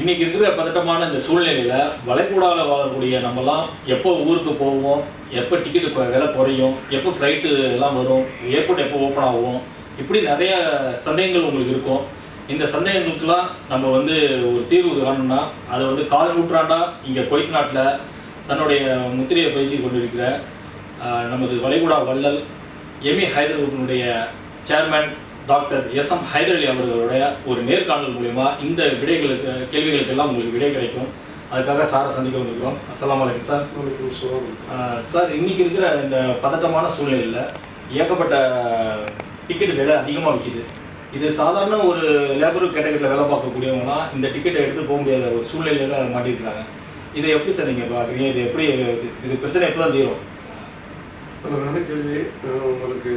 இன்னைக்கு இருக்கிற பதட்டமான இந்த சூழ்நிலையில வளைகுடாவில் வாழக்கூடிய நம்மலாம் எப்போ ஊருக்கு போவோம், எப்போ டிக்கெட்டு விலை குறையும், எப்போ ஃப்ளைட்டு எல்லாம் வரும், ஏர்போர்ட் எப்போ ஓப்பன் ஆகும், இப்படி நிறைய சந்தேகங்கள் உங்களுக்கு இருக்கும். இந்த சந்தேகங்களுக்கெல்லாம் நம்ம ஒரு தீர்வு காணணும்னா அதை கால் நூற்றாண்டா இங்கே குவைத் நாட்டில் தன்னுடைய முத்திரையை பயிற்சி கொண்டிருக்கிற நமது வளைகுடா வள்ளல் எமி ஹைதர் குரூப்பினுடைய chairman doctor S M. Haidar Ali அவர்களுடைய ஒரு நேர்காணல் மூலமா இந்த கேள்விகளுக்கெல்லாம் உங்களுக்கு விடை கிடைக்கும். அதுக்காக சாரை சந்திக்க வந்திருக்கிறோம். அஸ்ஸலாமு அலைக்கும் சார். சார், இன்னைக்கு இருக்கிற இந்த பதட்டமான சூழ்நிலையில் ஏகப்பட்ட டிக்கெட் விலை அதிகமாக விற்கிது. இது சாதாரண ஒரு லேபர் கேட்டகரியில் வேலை பார்க்கக்கூடியவங்களாம் இந்த டிக்கெட்டை எடுத்து போக முடியாத ஒரு சூழ்நிலையில் மாட்டியிருக்கிறாங்க. இதை எப்படி சார் நீங்கள் பார்க்குறீங்க? இது எப்படி இது பிரச்சனை எப்போ தான் தீரும்? நல்ல கேள்வி. உங்களுக்கு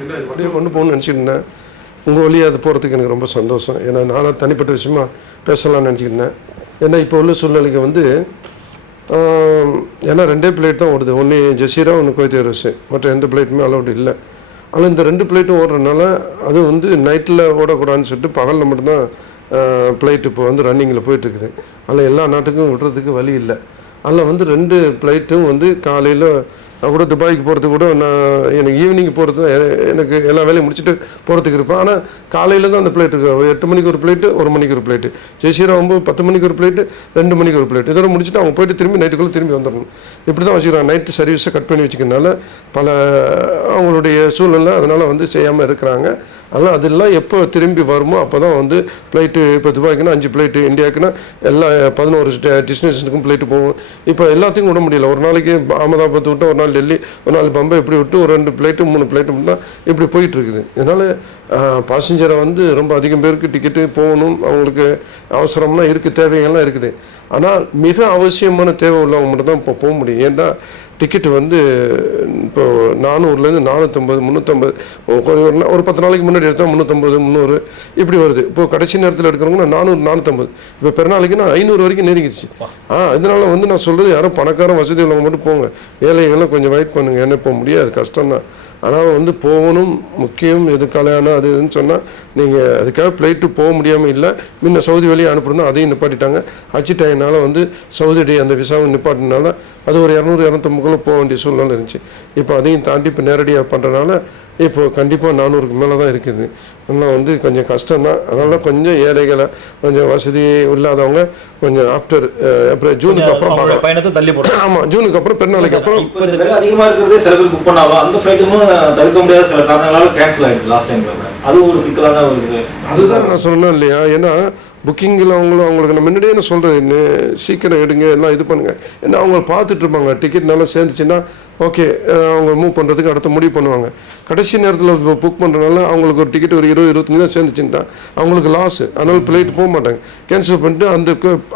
என்ன வண்டியில் கொண்டு போகணும்னு நினச்சிருந்தேன். உங்கள் வழியாக அது போகிறதுக்கு எனக்கு ரொம்ப சந்தோஷம். ஏன்னா நானும் தனிப்பட்ட விஷயமா பேசலாம்னு நினச்சிருந்தேன். ஏன்னா இப்போ உள்ள சூழ்நிலைக்கு ஏன்னா 2 பிளேட் தான் ஓடுது. ஒன்று ஜசீரா, ஒன்று குவைத் ஏர்வேஸ். மற்ற எந்த பிளேட்டுமே அலௌட் இல்லை. ஆனால் இந்த 2 பிளேட்டும் ஓடுறதுனால அது நைட்டில் ஓடக்கூடாதுன்னு சொல்லிட்டு பகலில் மட்டும்தான் ஃப்ளைட் இப்போ ரன்னிங்கில் போயிட்டுருக்குது. அதில் எல்லா நாட்டுக்கும் விடுறதுக்கு வழி இல்லை. அதில் 2 ஃப்ளைட்டும் காலையில் கூட துபாய்க்கு போகிறதுக்கு கூட எனக்கு ஈவினிங் போகிறது எனக்கு எல்லா வேலையும் முடிச்சுட்டு போகிறதுக்கு இருப்பேன். ஆனால் காலையில் தான் அந்த ஃப்ளைட் இருக்குது. 8 மணிக்கு ஒரு ஃப்ளைட்டு, 1 மணிக்கு ஒரு ஃப்ளைட்டு. ஜெய்சீரா 10 மணிக்கு ஒரு ஃப்ளைட்டு, 2 மணிக்கு ஒரு ஃப்ளைட். இதோட முடிச்சுட்டு அவங்க போய்ட்டு திரும்பி நைட்டுக்குள்ளே திரும்பி வந்துடணும். இப்படி தான் வச்சுக்கிறாங்க. நைட்டு சர்வீஸை கட் பண்ணி வச்சுக்கிறதுனால பல அவங்களுடைய சூழ்நிலை அதனால் செய்யாமல் இருக்கிறாங்க. அதனால் அதெல்லாம் எப்போ திரும்பி வருமோ அப்போ தான் ஃப்ளைட்டு இப்போ துபாய்க்குன்னா 5 ஃப்ளைட்டு, இந்தியாவுக்குன்னா எல்லா 11 டெஸ்டினேஷனுக்கும் ஃப்ளைட்டு போகும். இப்போ எல்லாத்தையும் விட முடியல. ஒரு நாளைக்கு அகமதாபாத் விட்டு, ஒரு நாள் டெல்லி, ஒரு நாள் பம்பை, இப்படி விட்டு ஒரு 2 ஃப்ளைட்டு 3 ஃப்ளைட்டு மட்டும் தான் இப்படி போயிட்டுருக்குது. இதனால் பாசஞ்சரை ரொம்ப அதிகம் பேருக்கு டிக்கெட்டு போகணும். அவங்களுக்கு அவசரம்லாம் இருக்குது, தேவைகள்லாம் இருக்குது. ஆனால் மிக அவசியமான தேவை உள்ளவங்க மட்டும் தான் இப்போ போக முடியும். ஏன்னா டிக்கெட்டு இப்போ 400லேருந்து 450, 350, ஒரு 10 நாளைக்கு முன்னாடி எடுத்தால் 350, 300 இப்படி வருது. இப்போ கடைசி நேரத்தில் எடுக்கிறவங்கன்னா 400, 450. இப்போ பெருநாளைக்குன்னா 500 வரைக்கும் நெருங்கிடுச்சு. இதனால் நான் சொல்கிறது, யாரும் பணக்கார வசதி உள்ளவங்க மட்டும் போங்க. ஏழைகள்லாம் கொஞ்சம் வெயிட் பண்ணுங்கள். ஏன்னா இப்போ முடியாது, கஷ்டம்தான். ஆனால் போகணும், முக்கியம். எது கல்யாணம் அது இதுன்னு சொன்னால் நீங்கள் அதுக்காக ஃப்ளைட்டு போக முடியாமல் இல்லை. முன்ன சவுதி வழியாக அனுப்புறதுனா அதையும் நிப்பாட்டிட்டாங்க. ஹஜ் டைம்னால சவுதி அந்த விசாவை நிப்பாட்டினால அது ஒரு 200, 250 போக வேண்டிய சூழ்நிலை இருந்துச்சு. இப்போ அதையும் தாண்டி இப்போ நேரடியாக பண்ணுறதுனால இப்போ கண்டிப்பாக 400க்கு மேலே தான் இருக்குது. அதனால் கொஞ்சம் கஷ்டம்தான். அதனால் கொஞ்சம் ஏழைகளை, கொஞ்சம் வசதி இல்லாதவங்க கொஞ்சம் அப்புறம் ஜூனுக்கு அப்புறம் பயணத்தை தள்ளி போடுறோம். ஆமாம், ஜூனுக்கு அப்புறம் பெருநாளைக்கு அப்புறம் இப்போ இந்த வேலை அதிகமாக இருக்கிறதே சில பேர் புக் பண்ணாலும் அந்த ஃப்ளைட்டுமே தவிர்க்க முடியாத சில காரணங்களால கேன்சல் ஆகிடுது. லாஸ்ட் டைமில் கூட அது ஒரு சிக்கலான ஒரு அதுதான் நான் சொன்னேன் இல்லையா. ஏன்னா புக்கிங்கில் அவங்களுக்கு நான் முன்னாடியே நான் சொல்கிறது, சீக்கிரம் எடுங்க, எல்லாம் இது பண்ணுங்கள். ஏன்னா அவங்க பார்த்துட்டு இருப்பாங்க. டிக்கெட் நல்லா சேர்ந்துச்சுன்னா ஓகே, அவங்க மூவ் பண்ணுறதுக்கு அடுத்த முடிவு பண்ணுவாங்க. கடைசி நேரத்தில் புக் பண்ணுறதுனால அவங்களுக்கு ஒரு டிக்கெட் ஒரு 20, 25 தான் சேர்ந்துச்சுன்னா அவங்களுக்கு லாஸு. அதனால் ஃப்ளைட் போக மாட்டாங்க. கேன்சல் பண்ணிட்டு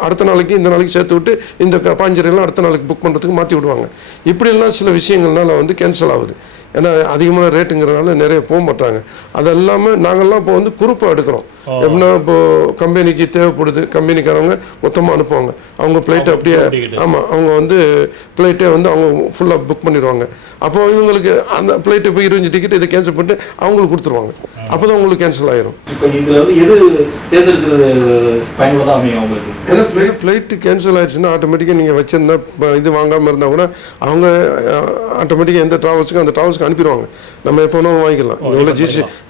அடுத்த நாளைக்கு இந்த நாளைக்கு சேர்த்து விட்டு இந்த பாஞ்சரெல்லாம் அடுத்த நாளைக்கு புக் பண்ணுறதுக்கு மாற்றி விடுவாங்க. இப்படியெல்லாம் சில விஷயங்கள்னால கேன்சல் ஆகுது. ஏன்னா அதிகமான ரேட்டுங்கிறதுனால நிறைய போக மாட்டாங்க. அது இல்லாமல் நாங்கள்லாம் இப்போ குரூப்பாக எடுக்கிறோம். எப்படின்னா இப்போது கம்பெனிக்கு தேவைப்படுது, கம்பெனிக்காரவங்க மொத்தமாக அனுப்புவாங்க. அவங்க ஃப்ளைட்டை அப்படியே ஆமாம், அவங்க ஃப்ளைட்டே அவங்க ஃபுல்லாக புக் பண்ணிடுவாங்க. அப்போ இவங்களுக்கு அந்த ஃப்ளைட்டு இப்போ 25 டிக்கெட் இதை கேன்சல் பண்ணிட்டு அவங்களுக்கு கொடுத்துருவாங்க. அப்போ தான் உங்களுக்கு கேன்சல் ஆயிரும். இப்போ இதில் எது தேர்ந்தெடுக்கிறது பயனுள்ளதாக அமையும் அவங்களுக்கு? ஏன்னா ஃப்ளைட்டு கேன்சல் ஆயிடுச்சுன்னா ஆட்டோமேட்டிக்காக நீங்கள் வச்சுருந்தா இது வாங்காமல் இருந்தால் கூட அவங்க ஆட்டோமேட்டிக்காக எந்த ட்ராவல்ஸுக்கும் அந்த ட்ராவல்ஸுக்கு அனுப்பிடுவாங்க. நம்ம எப்போ வேணாலும் வாங்கிக்கலாம். இங்கே உள்ள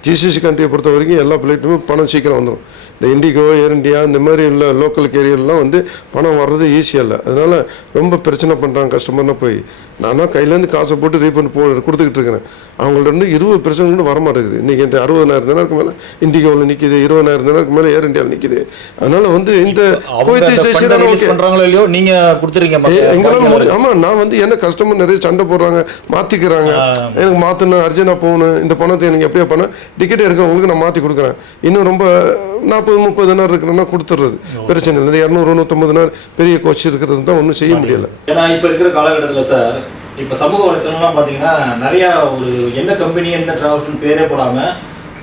ஜிசிசி கண்ட்ரியை பொறுத்த வரைக்கும் எல்லா ஃப்ளைட்டுமே பணம் சீக்கிரம் வந்துடும். இந்த இண்டிகோ, ஏர் இண்டியா இந்த மாதிரி உள்ள லோக்கல் கேரியர்லாம் பணம் வர்றது ஈஸியாக இல்லை. அதனால் ரொம்ப பிரச்சனை பண்ணுறாங்க கஸ்டமர்னா. போய் நானும் கையிலேருந்து காசை போட்டு ரீஃபண்ட் கொடுத்துக்கிட்டு இருக்கிறேன். அவங்கள்ட்ட 20% கூட வரமாட்டேங்குது. இன்றைக்கி 60,000 தினருக்கு மேலே இண்டிகோவில் நிற்கிது, 20,000 தினருக்கு மேலே ஏர் இண்டியாவில் நிற்கிது. அதனால் இந்த எங்களால் ஆமாம், நான் என்ன கஸ்டமர் நிறைய சண்டை போடுறாங்க, மாற்றிக்கிறாங்க. எனக்கு மாற்றணும், அர்ஜென்ட்டாக போகணும், இந்த பணத்தை எனக்கு எப்படியா பண்ண டிக்கெட் எடுக்கிறவங்களுக்கு நான் மாற்றி கொடுக்குறேன். இன்னும் ரொம்ப 40-30 நாள் இருக்கிறேன்னா கொடுத்துட்றது பிரச்சனை இல்லை. 200, 150 நாள் பெரிய கோச் இருக்கிறது தான் ஒன்றும் செய்ய முடியலை. ஏன்னா இப்போ இருக்கிற காலகட்டத்தில் சார், இப்போ சமூக வலைத்தளம்லாம் பார்த்தீங்கன்னா நிறையா எந்த கம்பெனி எந்த டிராவல்ஸ்னு பேரே போடாமல்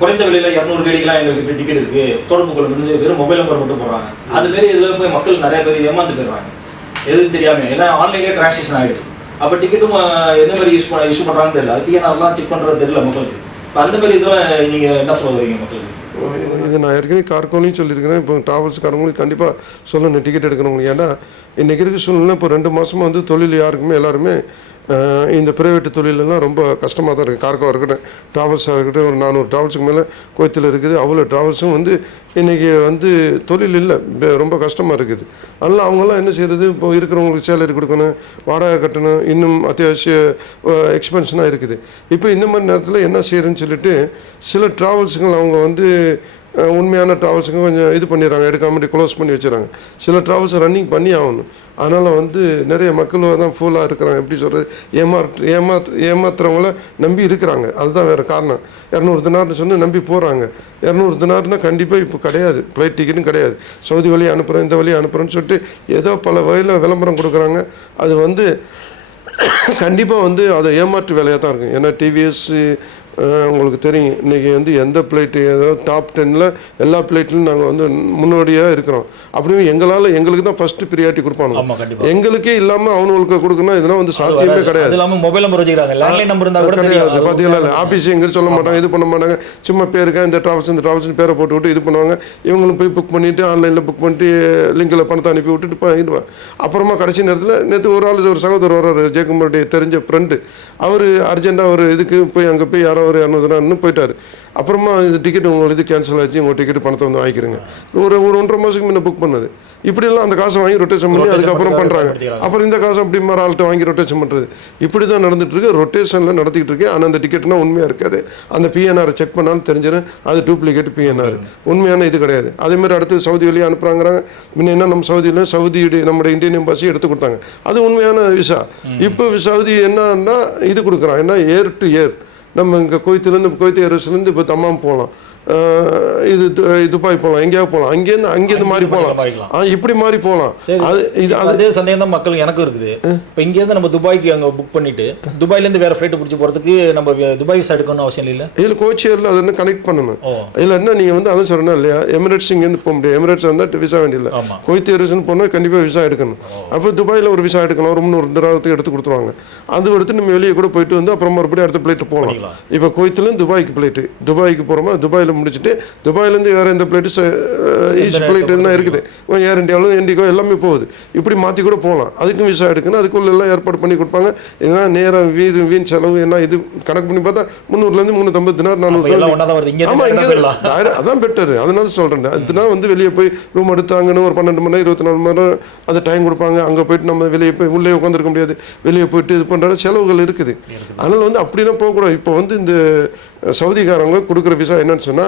குறைந்த விலையில் 200 கேடிக்கெலாம் எங்களுக்கு டிக்கெட் இருக்குது, தொடர்பு கொள்ள முடிஞ்சு வெறும் மொபைல் நம்பர் மட்டும் போடுறாங்க. அதுமாரி இதில் போய் மக்கள் நிறைய பேர் ஏமாந்து போயிடுறாங்க எதுவும் தெரியாமல். ஏன்னா ஆன்லைன்லேயே டிரான்சாக்ஷன் ஆகிடுது. அப்போ டிக்கெட்டும் எந்த மாதிரி இஷ்யூ பண்ணுறாங்கன்னு தெரியல. அது அதெல்லாம் செக் பண்ணுறது தெரியல மக்களுக்கு. இப்போ அந்த மாதிரி இதெல்லாம் நீங்கள் என்ன சொல்ல வரீங்க மக்களுக்கு? இது நான் ஏற்கனவே கார்கோலையும் சொல்லியிருக்கிறேன், இப்போ ட்ராவல்ஸ்காரங்களுக்கு கண்டிப்பாக சொல்லணும் டிக்கெட் எடுக்கணுங்களுக்கு. ஏன்னா இன்றைக்கி இருக்க சூழ்நிலை இப்போ 2 மாதமாக வந்து தொழில் யாருக்குமே எல்லாருமே இந்த ப்ரைவேட்டு தொழிலெல்லாம் ரொம்ப கஷ்டமாக தான் இருக்குது. கார்கோ இருக்கட்டும், ட்ராவல்ஸாக இருக்கட்டும், ஒரு 400 ட்ராவல்ஸுக்கு மேலே கோயத்தில் இருக்குது. அவ்வளோ ட்ராவல்ஸும் வந்து இன்றைக்கி வந்து தொழில் இல்லை, ரொம்ப கஷ்டமாக இருக்குது. அதனால் அவங்களாம் என்ன செய்கிறது, இப்போ இருக்கிறவங்களுக்கு சேலரி கொடுக்கணும், வாடகை கட்டணும், இன்னும் அத்தியாவசிய எக்ஸ்பென்ஷனாக இருக்குது. இப்போ இந்த மாதிரி நேரத்தில் என்ன செய்கிறேன்னு சொல்லிட்டு சில ட்ராவல்ஸுங்கள் அவங்க வந்து உண்மையான ட்ராவல்ஸுங்க கொஞ்சம் இது பண்ணிடுறாங்க, எடுக்காமல் க்ளோஸ் பண்ணி வச்சுறாங்க. சில ட்ராவல்ஸை ரன்னிங் பண்ணி ஆகணும். அதனால் வந்து நிறைய மக்கள் தான் ஃபுல்லாக இருக்கிறாங்க. எப்படி சொல்கிறது, ஏமாத்துறவங்கள நம்பி இருக்கிறாங்க. அதுதான் வேறு காரணம். 200 தினார்னு சொன்னு நம்பி போகிறாங்க. 200 தினார்னா கண்டிப்பாக இப்போ கிடையாது, ஃப்ளைட் டிக்கெட்டும் கிடையாது. சவுதி வழியாக அனுப்புகிறேன், இந்த வழியாக அனுப்புகிறேன்னு சொல்லிட்டு ஏதோ பல வகையில் விளம்பரம் கொடுக்குறாங்க. அது வந்து கண்டிப்பாக வந்து அதை ஏமாற்று வேலையாக தான் இருக்கும். ஏன்னா டிவிஎஸ் உங்களுக்கு தெரியும், இன்றைக்கி வந்து எந்த ஃப்ளைட்டு ஏதாவது டாப் 10ல் எல்லா ஃப்ளைட்லையும் நாங்கள் வந்து முன்னோடியாக இருக்கிறோம். அப்படியும் எங்களுக்கு தான் ஃபஸ்ட்டு ப்ரியாரிட்டி கொடுப்பாங்க. எங்களுக்கே இல்லாமல் அவங்களுக்கு கொடுக்கணும், இதெல்லாம் வந்து சாத்தியமே கிடையாது. மொபைல் நம்பர் கிடையாது. பார்த்தீங்களா, ஆஃபீஸ் எங்கேயும் சொல்ல மாட்டாங்க, இது பண்ண மாட்டாங்க. சும்மா பேருக்கா இந்த ட்ராவல்ஸ்னு பேரை போட்டு விட்டு இது பண்ணுவாங்க. இவங்களும் போய் புக் பண்ணிவிட்டு ஆன்லைனில் புக் பண்ணிட்டு லிங்கில் பணத்தை அனுப்பி விட்டுட்டு பண்ணிடுவாங்க. அப்புறமா கடைசி நேரத்தில் நேற்று ஒரு சகோதரர் வர்றாரு, ஜெயக்குமாருடைய தெரிஞ்ச ஃப்ரெண்டு. அவர் அர்ஜென்ட்டாக ஒரு இதுக்கு போய் அங்கே போய் யாரோ ஒரு 200 போயிட்டார். அப்புறமா இது டிக்கெட் உங்களுக்கு இது கேன்சல் ஆச்சு, உங்கள் டிக்கெட் பணத்தை வந்து வாங்கிக்கிறேங்க. ஒரு 1.5 மாதத்துக்கு முன்னே புக் பண்ணது. இப்படியெல்லாம் அந்த காசை வாங்கி ரொட்டேஷன் பண்ணி அதுக்கப்புறம் பண்ணுறாங்க. அப்புறம் இந்த காசை அப்படி மாதிரி ஆள்கிட்ட வாங்கி ரொட்டேஷன் பண்ணுறது. இப்படி தான் நடந்துட்டு இருக்கு. ரொட்டேஷனில் நடத்திக்கிட்டு இருக்கு. ஆனால் அந்த டிக்கெட்னா உண்மையாக இருக்காது. அந்த பிஎன்ஆரை செக் பண்ணாலும் தெரிஞ்சிடும் அது டூப்ளிகேட் பிஎன்ஆர், உண்மையான இது கிடையாது. அதேமாதிரி அடுத்து சவுதி வழியாக அனுப்புகிறாங்கிறாங்க. முன்ன என்ன நம்ம சவுதியுடைய நம்முடைய இந்தியன் எம்பசி எடுத்து கொடுத்தாங்க, அது உண்மையான விசா. இப்போ சவுதி என்னன்னா இது கொடுக்குறான், என்ன ஏர் டு ஏர். நம்ம இங்கே குவைத் ஏர்வேஸ்லேருந்து இப்போ தம்மாம் போகலாம், இது துபாய் போகலாம், எங்கேயாவது போகலாம், அங்கேருந்து மாறி போகலாம், இப்படி மாறி போகலாம். அதே சந்தேகம் தான் மக்கள் எனக்கும் இருக்குது. இப்போ இங்கேருந்து நம்ம துபாய்க்கு அங்கே புக் பண்ணிட்டு துபாயிலேருந்து வேறு ஃப்ளைட்டை பிடிச்சி போகிறதுக்கு நம்ம துபாய் விசா எடுக்கணும்னு அவசியம் இல்லை. இதில் கோச் ஏரில் அதை என்ன கனெக்ட் பண்ணணும். இதில் என்ன நீங்கள் வந்து அதை சொல்லணும் இல்லையா, எமிரேட்ஸ் இங்கேருந்து போக முடியும். எமிரேட்ஸ் வந்தால் விசா வேண்டியில்லை. குவைத் ஏர்வேஸ்னு போனால் கண்டிப்பாக விசா எடுக்கணும். அப்போ துபாயில் ஒரு விசா எடுக்கணும், ஒரு 300 திராரத்துக்கு எடுத்து கொடுத்துருவாங்க. அது எடுத்து நம்ம வெளியே கூட போயிட்டு வந்து அப்புறம் மறுபடியும் அடுத்த ஃப்ளைட்டு போகலாம். இப்போ குவைத்துலேருந்து துபாய்க்கு ஃப்ளைட்டு, துபாய்க்கு போகிறோமா, துபாயில் முடிச்சுட்டு துபாயிலேருந்து வேறு எந்த ஃப்ளைட்டு ஈஸ்ட் ஃப்ளைட் எதுனா இருக்குது, ஏர் இண்டியாவில் இண்டிகோ எல்லாமே போகுது. இப்படி மாற்றி கூட போகலாம். அதுக்கும் விசா எடுக்கணும், அதுக்குள்ள எல்லாம் ஏற்பாடு பண்ணி கொடுப்பாங்க. இதெல்லாம் நேரம் வீண் செலவு என்ன இது கணக்கு பண்ணி பார்த்தா 300லேருந்து 350 தினார் 400. ஆமாம், இங்கே அதான் பெட்டர். அதனால சொல்கிறேன், அதுனா வந்து வெளியே போய் ரூம் எடுத்தாங்கன்னு ஒரு 12 மணி நேரம் 24 மணி நேரம் அது டைம் கொடுப்பாங்க. அங்கே போயிட்டு நம்ம வெளியே போய் உள்ளே உட்காந்துருக்க முடியாது, வெளியே போயிட்டு இது பண்ணுற செலவுகள் இருக்குது. அதனால் வந்து அப்படின்னா போகக்கூடாது. இப்போ வந்து இந்த சவுதிக்காரங்க கொடுக்குற விசா என்னன்னு சொன்னால்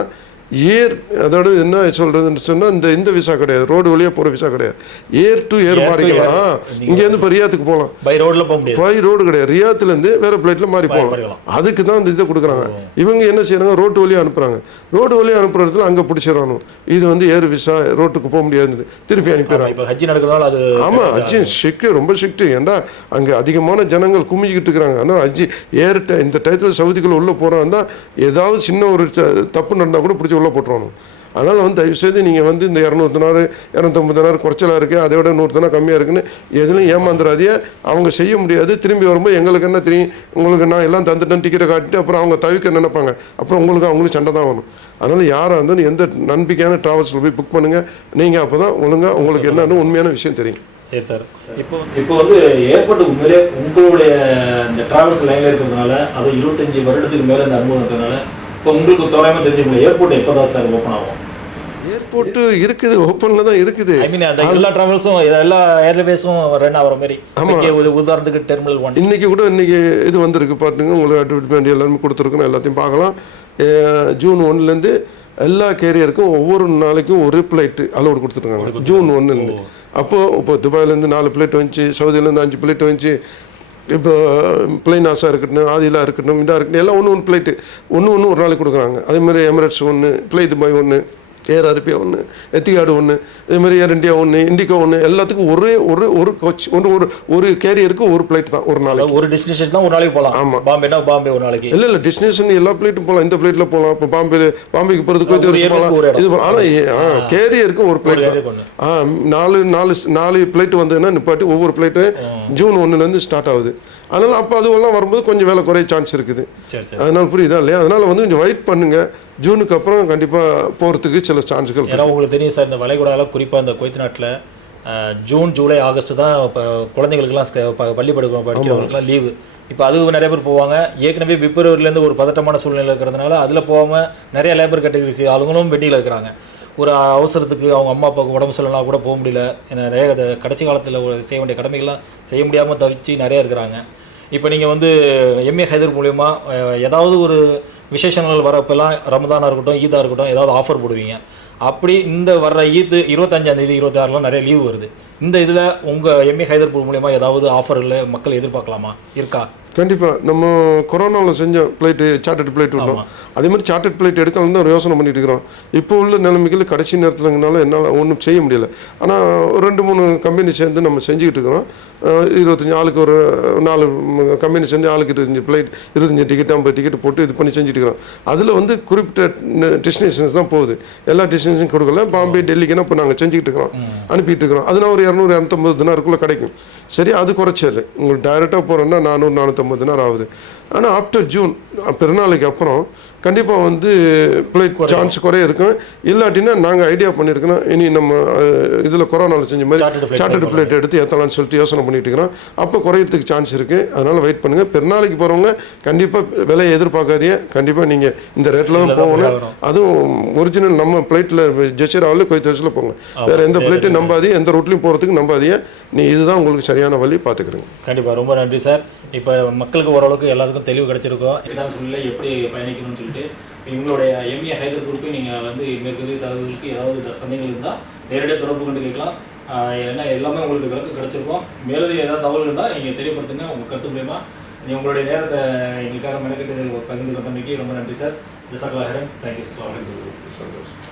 ஏர், அதோட என்ன சொல்கிறதுன்னு சொன்னால் இந்த விசா கிடையாது, ரோடு வழியாக போகிற விசா கிடையாது. ஏர் டு ஏர் மாறிக்கலாம். இங்கேருந்து இப்போ ரியாத்துக்கு போகலாம், பை ரோடு கிடையாது, ரியாத்துலேருந்து வேறு ஃப்ளைட்டில் மாறி போகலாம். அதுக்கு தான் இந்த இதை கொடுக்குறாங்க. இவங்க என்ன செய்கிறாங்க, ரோட்டு வழியாக அனுப்புகிறாங்க. ரோடு வழியாக அனுப்புகிற இடத்துல அங்கே பிடிச்சிடணும். இது வந்து ஏர் விசா, ரோட்டுக்கு போக முடியாது, திருப்பி அனுப்பிடுறாங்க. ஹஜ்ஜி நடக்கிறதால அது ஆமாம், ஹஜ்ஜி ஸ்ட்ரிக்ட், ரொம்ப ஸ்ட்ரிக்ட். ஏன்டா அங்கே அதிகமான ஜனங்கள் குமிஞ்சிக்கிட்டு இருக்கிறாங்க. ஆனால் ஹஜ்ஜி இந்த டயத்தில் சவுதிக்குள்ளே உள்ளே போகிறாங்க, ஏதாவது சின்ன ஒரு தப்பு நடந்தால் கூட பிடிச்சி உள்ளே போட்டுருவாங்க. அதனால் வந்து தயவுசெய்து நீங்கள் வந்து இந்த 200 தினார் 250 தினார் குறைச்சலாக இருக்குது, அதை விட 100 தினார் கம்மியாக இருக்குன்னு எதுலையும் ஏமாந்துடாதே. அவங்க செய்ய முடியாது. திரும்பி வரும்போது எங்களுக்கு என்ன தெரியும், உங்களுக்கு நான் எல்லாம் தந்துட்டேன் டிக்கெட்டை காட்டிட்டு அப்புறம் அவங்க தவிக்க நினைப்பாங்க. அப்புறம் அவங்களுக்கு சண்டை தான் வரும். அதனால் யாராக இருந்தாலும் எந்த நம்பிக்கையான ட்ராவல்ஸில் போய் புக் பண்ணுங்கள். நீங்கள் அப்போ தான் ஒழுங்காக உங்களுக்கு என்னன்னு உண்மையான விஷயம் தெரியும். சரி சார். இப்போ வந்து ஏர்போர்ட் உண்மையிலே உங்களுடைய இந்த ட்ராவல்ஸ் லைனில் இருக்கிறதுனால, அது 25 வருடத்துக்கு மேலே இந்த அனுபவம் இருக்கிறதுனால இப்போ உங்களுக்கு தோராயமாக தெரிஞ்சுக்கணும் ஏர்போர்ட் எப்போ தான் சார் ஓப்பன் ஆகும்? ஏர்போர்ட்டு இருக்குது, ஓப்பனில் தான் இருக்குது. ஐ மீன் எல்லா ட்ராவல்ஸும் எல்லா ஏர்வேஸும் ரன் ஆகிற மாதிரி. உதாரணத்துக்கு டெர்மினல் 1 இன்றைக்கி இது வந்திருக்கு பாட்டுங்க, உங்களுக்கு அட்வர்டைஸ்மெண்ட் எல்லாருமே கொடுத்துருக்கணும், எல்லாத்தையும் பார்க்கலாம். ஜூன் 1லேருந்து எல்லா கேரியருக்கும் ஒவ்வொரு நாளைக்கும் ஒரு ஃப்ளைட்டு அலோடு கொடுத்துருக்காங்க ஜூன் 1லேருந்து. இப்போ துபாயிலேருந்து 4 ஃப்ளைட் வந்துச்சு, சவுதியிலேருந்து 5 ஃப்ளைட் வந்துச்சு. இப்போ பிளைன் ஆசா இருக்கட்டும், ஆதிலா இருக்கட்டும், இதாக இருக்கட்டும், எல்லாம் ஒன்று ஃப்ளைட்டு ஒன்று ஒரு நாளைக்கு கொடுக்குறாங்க. அதேமாதிரி Emirates 1, fly Dubai 1, Air Arabia 1, எத்திகாடு 1, இதேமாதிரி ஏர் இண்டியா 1, இண்டிகோ 1, எல்லாத்துக்கும் ஒரு கோச் ஒரு கேரியருக்கு ஒரு ஃப்ளைட் தான் ஒரு நாளைக்கு. ஒரு டெஸ்டினேஷன் தான் ஒரு நாளைக்கு போகலாம். ஆமாம், பாம்பேனா பாம்பே ஒரு நாளைக்கு இல்லை டெஸ்டினேஷன் எல்லா ஃப்ளைட்டும் போகலாம். இந்த ஃப்ளைட்டில் போகலாம். இப்போ பாம்பேக்கு போகிறதுக்கு போகலாம். இது ஆனால் கேரியருக்கு ஒரு ஃப்ளைட் தான். 4 ஃப்ளைட்டு வந்ததுன்னா நிப்பாட்டி ஒவ்வொரு ஃப்ளைட்டு ஜூன் 1லேருந்து ஸ்டார்ட் ஆகுது. அதனால் அப்போ அதுவெல்லாம் வரும்போது கொஞ்சம் வேலை குறைய சான்ஸ் இருக்குது. அதனால் புரியுதா இல்லையா? அதனால் வந்து கொஞ்சம் வெயிட் பண்ணுங்கள். ஜூனுக்கு அப்புறம் கண்டிப்பாக போகிறதுக்கு சில சில சான்ஸ்கள். ஏன்னா உங்களுக்கு தெரியும் சார், இந்த வளைகுடாவில் குறிப்பாக இந்த குவைத் நாட்டில் ஜூன், ஜூலை, ஆகஸ்ட் தான் இப்போ குழந்தைங்களுக்குலாம் பள்ளி படிக்கிறவங்களுக்குலாம் லீவு. இப்போ அது நிறைய பேர் போவாங்க. ஏற்கனவே பிப்ரவரிலேருந்து ஒரு பதட்டமான சூழ்நிலை இருக்கிறதுனால அதில் போகாமல் நிறைய லேபர் கேட்டகரிஸ் அவங்களும் பெண்டிங்கில் இருக்கிறாங்க. ஒரு அவசரத்துக்கு அவங்க அம்மா அப்பாவுக்கு உடம்பு சொல்லலாம் கூட போக முடியல. நிறைய கடைசி காலத்தில் செய்ய வேண்டிய கடமைகள்லாம் செய்ய முடியாமல் தவிச்சு நிறையா இருக்கிறாங்க. இப்போ நீங்கள் வந்து எம்ஏ ஹைதர் மூலயமா ஏதாவது ஒரு விசேஷங்கள் வரப்பெல்லாம் ரமதானாக இருக்கட்டும், ஈதாக இருக்கட்டும், ஏதாவது ஆஃபர் போடுவீங்க. அப்படி இந்த வர்ற ஈத்து 25ஆம் தேதி 26லாம் நிறைய லீவு வருது. இந்த இதில் உங்கள் எம்ஏ ஹைதர்பூர் மூலயமா ஏதாவது ஆஃபரில் மக்கள் எதிர்பார்க்கலாமா? இருக்கா? கண்டிப்பாக. நம்ம கொரோனாவில் செஞ்ச ஃப்ளைட்டு சார்ட்டர்ட் ஃப்ளைட் விட்டோம். அதே மாதிரி சார்ட்டர்ட் ஃப்ளைட் எடுக்கலாம் தான் ஒரு யோசனை பண்ணிட்டு இருக்கிறோம். இப்போ உள்ள நிலைமைகள் கடைசி நேரத்துலங்கனால என்னால் ஒன்றும் செய்ய முடியல. ஆனால் ஒரு 2-3 கம்பெனி சேர்ந்து நம்ம செஞ்சுக்கிட்டு இருக்கிறோம். 25 ஆளுக்கு ஒரு 4 கம்பெனி சேர்ந்து ஆளுக்கு 25 டிக்கெட் 50 டிக்கெட் போட்டு இது பண்ணி செஞ்சுட்டு இருக்கிறோம். அதில் வந்து குறிப்பிட்ட டெஸ்டினேஷன்ஸ் தான் போகுது. எல்லா டெஸ்டினேஷன் கொடுக்கல. பாம்பே, டெல்லிக்குன்னா இப்போ நாங்கள் செஞ்சுக்கிட்டு இருக்கிறோம், அனுப்பிட்டு இருக்கிறோம். அதனால் ஒரு 200-250 தினாருக்குள்ளே கிடைக்கும். சரி, அது குறைச்சல். உங்களுக்கு டைரெக்டாக போகிறோன்னா 400-450 தினார் ஆகுது. ஆனால் ஆஃப்டர் ஜூன் பெருநாளைக்கு அப்புறம் கண்டிப்பாக வந்து ஃப்ளைட் சான்ஸ் குறைய இருக்கும். இல்லாட்டினா நாங்கள் ஐடியா பண்ணியிருக்கோம், இனி நம்ம இதில் கொரோனாவில் செஞ்ச மாதிரி சார்ட்டர்ட் ஃப்ளைட் எடுத்து ஏற்றலாம்னு சொல்லிட்டு யோசனை பண்ணிட்டு இருக்கிறோம். அப்போ குறையிறதுக்கு சான்ஸ் இருக்குது. அதனால் வெயிட் பண்ணுங்கள். பெருநாளைக்கு போகிறவங்க கண்டிப்பாக விலையை எதிர்பார்க்காதீங்க. கண்டிப்பாக நீங்கள் இந்த ரேட்டில் தான் போகணும். அதுவும் ஒரிஜினல் நம்ம ஃப்ளைட்டில் ஜெசிராவில் குவைத்தில் போங்க. வேறு எந்த ஃப்ளைட்டையும் நம்பாதீங்க, எந்த ரூட்லையும் போகிறதுக்கு நம்பாதீங்க. இதுதான் உங்களுக்கு சரியான வழி. பார்த்துக்கிறேங்க. கண்டிப்பாக. ரொம்ப நன்றி சார். இப்போ மக்களுக்கு ஓரளவுக்கு எல்லாத்துக்கும் தெளிவு கிடைச்சிருக்கோம். இதான் சூழ்நிலை எப்படி பயணிக்கணும்னு சொல்லிட்டு உங்களுடைய எம்ஏ ஹைதர் குரூப்பை நீங்கள் வந்து மேற்கொண்டு தகவல்களுக்கு ஏதாவது சந்தேகங்கள் இருந்தால் நேரடியாக தொடர்பு கொண்டு கேட்கலாம். ஏன்னா எல்லாமே உங்களுக்கு விளக்கு கிடைச்சிருக்கோம். மேலும் ஏதாவது தகவல் இருந்தால் நீங்கள் தெரியப்படுத்துங்க உங்கள் கருத்து மூலயமா. நீங்கள் உங்களுடைய நேரத்தை எங்களுக்காக மெனக்கெட்டு பகிர்ந்து கொண்டமைக்கு ரொம்ப நன்றி சார். ஜஸாக்கல்லாஹ் ஹைரன். தேங்க்யூ. சந்தோஷம்.